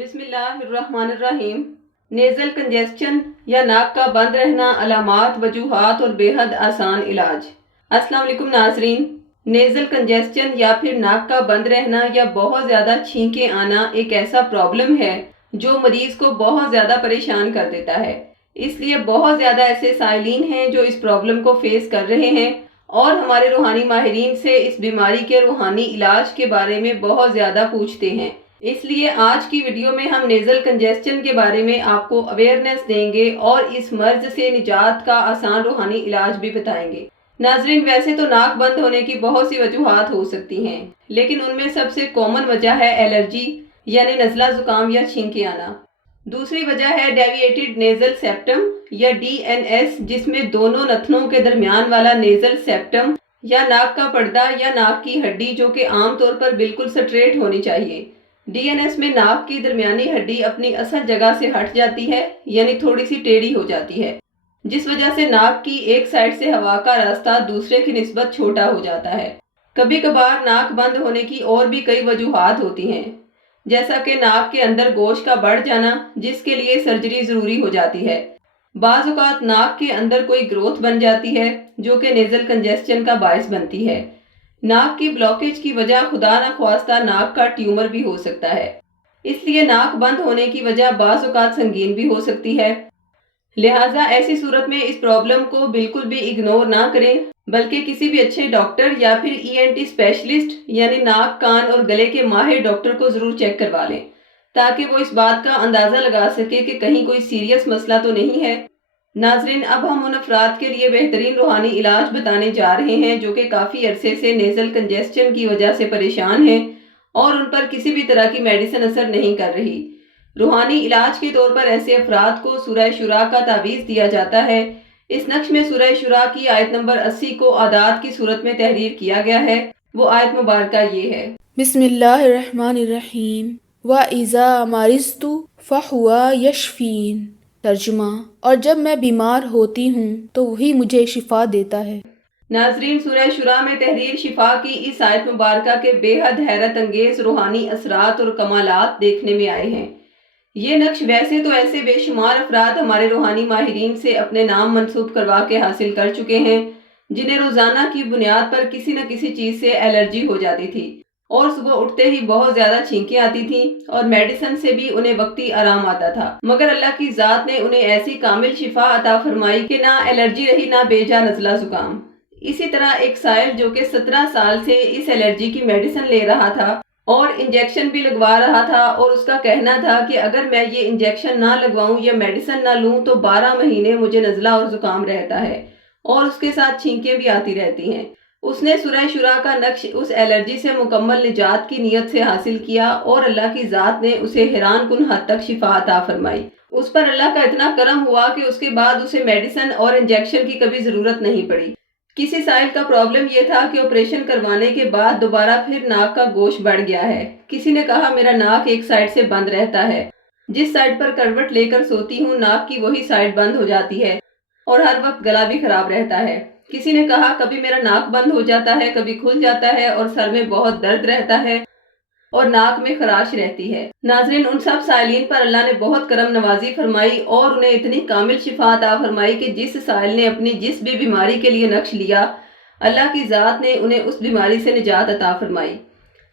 بسم اللہ الرحمن الرحیم۔ نیزل کنجسشن یا ناک کا بند رہنا، علامات، وجوہات اور بے حد آسان علاج۔ السلام علیکم ناظرین۔ نیزل کنجسشن یا پھر ناک کا بند رہنا یا بہت زیادہ چھینکیں آنا ایک ایسا پرابلم ہے جو مریض کو بہت زیادہ پریشان کر دیتا ہے۔ اس لیے بہت زیادہ ایسے سائلین ہیں جو اس پرابلم کو فیس کر رہے ہیں اور ہمارے روحانی ماہرین سے اس بیماری کے روحانی علاج کے بارے میں بہت زیادہ پوچھتے ہیں۔ اس لیے آج کی ویڈیو میں ہم نیزل کنجسشن کے بارے میں آپ کو اویئرنیس دیں گے اور اس مرض سے نجات کا آسان روحانی علاج بھی بتائیں گے۔ ناظرین، ویسے تو ناک بند ہونے کی بہت سی وجوہات ہو سکتی ہیں، لیکن ان میں سب سے کامن وجہ ہے الرجی یعنی نزلہ زکام یا چھینکیں آنا۔ دوسری وجہ ہے ڈیویٹڈ نیزل سیپٹم یا DNS، جس میں دونوں نتنوں کے درمیان والا نیزل سیپٹم یا ناک کا پردہ یا ناک کی ہڈی جو کہ عام طور پر بالکل سٹریٹ ہونی چاہیے۔ DNS میں ناک کی درمیانی ہڈی اپنی اصل جگہ سے ہٹ جاتی ہے، یعنی تھوڑی سی ٹیڑھی ہو جاتی ہے، جس وجہ سے ناک کی ایک سائڈ سے ہوا کا راستہ دوسرے کی نسبت چھوٹا ہو جاتا ہے۔ کبھی کبھار ناک بند ہونے کی اور بھی کئی وجوہات ہوتی ہیں، جیسا کہ ناک کے اندر گوشت کا بڑھ جانا، جس کے لیے سرجری ضروری ہو جاتی ہے۔ بعض اوقات ناک کے اندر کوئی گروتھ بن جاتی ہے جو کہ نیزل کنجسشن کا باعث بنتی ہے۔ ناک کی بلاکیج کی وجہ خدا نخواستہ ناک کا ٹیومر بھی ہو سکتا ہے، اس لیے ناک بند ہونے کی وجہ بعض اوقات سنگین بھی ہو سکتی ہے۔ لہٰذا ایسی صورت میں اس پرابلم کو بالکل بھی اگنور نہ کریں، بلکہ کسی بھی اچھے ڈاکٹر یا پھر ENT اسپیشلسٹ یعنی ناک، کان اور گلے کے ماہر ڈاکٹر کو ضرور چیک کروا لیں، تاکہ وہ اس بات کا اندازہ لگا سکے کہ کہیں کوئی سیریس مسئلہ تو نہیں ہے۔ ناظرین، اب ہم ان افراد کے لیے بہترین روحانی علاج بتانے جا رہے ہیں جو کہ کافی عرصے سے نیزل کنجسشن کی وجہ سے پریشان ہیں اور ان پر کسی بھی طرح کی میڈیسن اثر نہیں کر رہی۔ روحانی علاج کے طور پر ایسے افراد کو سورہ شورا کا تعویذ دیا جاتا ہے۔ اس نقش میں سورہ شورا کی آیت نمبر 80 کو اعداد کی صورت میں تحریر کیا گیا ہے۔ وہ آیت مبارکہ یہ ہے: بسم اللہ الرحمن الرحیم وَإِذَا مَرِضْتُ فَهُوَ يَشْفِينِ۔ ترجمہ: اور جب میں بیمار ہوتی ہوں تو وہی مجھے شفا دیتا ہے۔ ناظرین، سورہ شورا میں تحریر شفا کی اس آیت مبارکہ کے بے حد حیرت انگیز روحانی اثرات اور کمالات دیکھنے میں آئے ہیں۔ یہ نقش ویسے تو ایسے بے شمار افراد ہمارے روحانی ماہرین سے اپنے نام منسوب کروا کے حاصل کر چکے ہیں جنہیں روزانہ کی بنیاد پر کسی نہ کسی چیز سے الرجی ہو جاتی تھی اور صبح اٹھتے ہی بہت زیادہ چھینکیں آتی تھیں اور میڈیسن سے بھی انہیں وقتی آرام آتا تھا، مگر اللہ کی ذات نے انہیں ایسی کامل شفا عطا فرمائی کہ نہ الرجی رہی نہ بے جا نزلہ زکام۔ اسی طرح ایک سائل جو کہ 17 سال سے اس الرجی کی میڈیسن لے رہا تھا اور انجیکشن بھی لگوا رہا تھا، اور اس کا کہنا تھا کہ اگر میں یہ انجیکشن نہ لگواؤں یا میڈیسن نہ لوں تو 12 مہینے مجھے نزلہ اور زکام رہتا ہے اور اس کے ساتھ چھینکیں بھی آتی رہتی ہیں۔ اس نے سورہ شورا کا نقش اس الرجی سے مکمل نجات کی نیت سے حاصل کیا اور اللہ کی ذات نے اسے حیران کن حد تک شفا عطا فرمائی۔ اس پر اللہ کا اتنا کرم ہوا کہ اس کے بعد اسے میڈیسن اور انجیکشن کی کبھی ضرورت نہیں پڑی۔ کسی سائل کا پرابلم یہ تھا کہ آپریشن کروانے کے بعد دوبارہ پھر ناک کا گوشت بڑھ گیا ہے۔ کسی نے کہا میرا ناک ایک سائڈ سے بند رہتا ہے، جس سائڈ پر کروٹ لے کر سوتی ہوں ناک کی وہی سائڈ بند ہو جاتی ہے اور ہر وقت گلا بھی خراب رہتا ہے۔ کسی نے کہا کبھی میرا ناک بند ہو جاتا ہے، کبھی کھل جاتا ہے اور سر میں بہت درد رہتا ہے اور ناک میں خراش رہتی ہے۔ ناظرین، ان سب سائلین پر اللہ نے بہت کرم نوازی فرمائی اور انہیں اتنی کامل شفا عطا فرمائی کہ جس سائل نے اپنی جس بھی بیماری کے لیے نقش لیا، اللہ کی ذات نے انہیں اس بیماری سے نجات عطا فرمائی۔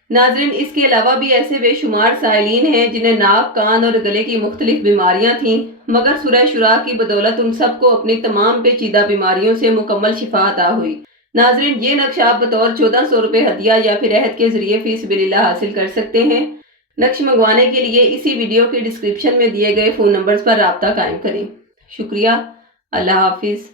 ناظرین، اس کے علاوہ بھی ایسے بے شمار سائلین ہیں جنہیں ناک، کان اور گلے کی مختلف بیماریاں تھیں، مگر سورہ شورا کی بدولت ان سب کو اپنی تمام پیچیدہ بیماریوں سے مکمل شفا عطا ہوئی۔ ناظرین، یہ نقش آپ بطور 1400 روپے ہدیہ یا پھر عہد کے ذریعے فی سبیل اللہ حاصل کر سکتے ہیں۔ نقش منگوانے کے لیے اسی ویڈیو کے ڈسکرپشن میں دیے گئے فون نمبرز پر رابطہ قائم کریں۔ شکریہ۔ اللہ حافظ۔